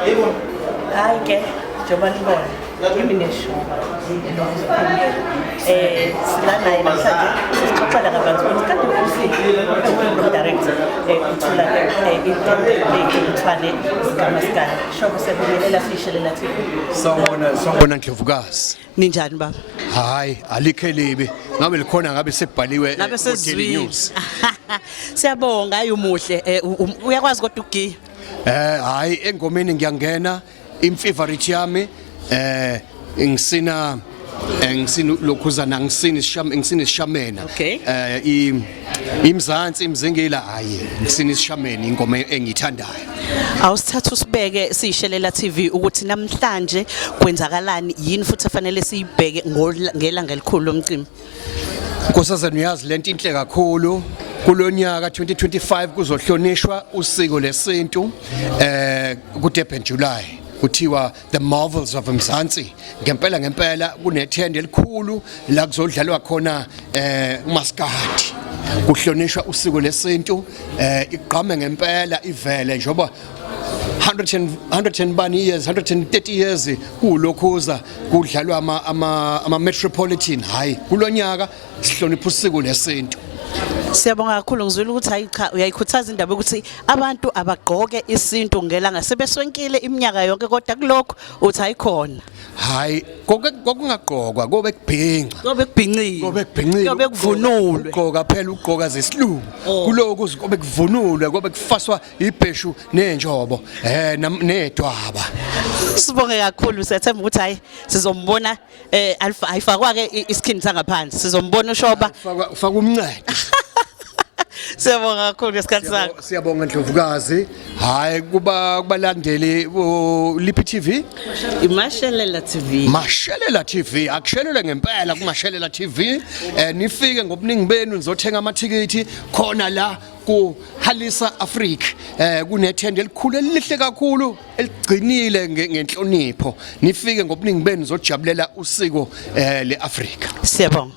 Hayi ke njengoba nibona kimi neshoba silanaye namhlanje sixoxela kabanzi ukuthi kanti uprogram director uthula ithwane zikamaskandi shoba sebuyelela sishelela TV. Sawubona Ndlovukazi. Ninjani baba? Hayi alikho elibi ngabe likhona ngabe sekubhaliwe Daily News. Siyabonga ayumuhle uyakwazi kodwa ugiya. Hayi engomeni ngiyangena imfavorite yami ngisina lokhuzana ngisina isishamena. Imzansi imzingela hayi ngisina isishamena ingoma engiyithandayo. Awusithatha usibeke siyishelela TV ukuthi namhlanje kwenzakalani yini futhi afanele siyibheke ngelanga elikhulu lomcimbi. Nkosazana uyazi lento inhle kakhulu kulonyaka 2025 kuzohlonishwa usiko lesintu ku Durban July kuthiwa The Marvels of Mzansi. Ngempela kunethende elikhulu la kuzodlalwa khona umaskadi kuhlonishwa usiko lesintu igqame ngempela ivele njoba 130 years kulokhuza kudlalwa ama metropolitan hayi kulonyaka sihlonipha usiko lesintu. Siyabonga kakhulu ngizwile ukuthi hayi cha uyayikhuthaza indaba ukuthi abantu abagqoke isintu ngelanga sebeswenkile iminyaka yonke kodwa kulokho uthi hayikhona. Hayi kokungaqokwa kobe kubhinqa. Kobe kubhincile. Kobe kuvunulwe. Ugqoka phela ugqoka zesilungu. Kuloko kobe kuvunulwe kobe kufaswa ibheshu nenjobo nedwaba. Sibonge kakhulu sethemba ukuthi hayi sizombona ayifakwa ke iskini sangaphansi sizombona ushoba faka umncane. Siyabonga kakhulu ngesikhathi sakho. Siyabonga Ndlovukazi. Hayi kubalandeli Liphi TV? Imashelela TV. Mashelela TV akushelele ngempela kumashelela TV. Nifike ngobuningi benu nizothenga amathikithi khona la ku Halisa Africa. Kunethende elikhulu elihle kakhulu eligcinile ngenhlonipho. Nifike ngobuningi benu nizojabulela usiko leAfrika. Siyabonga.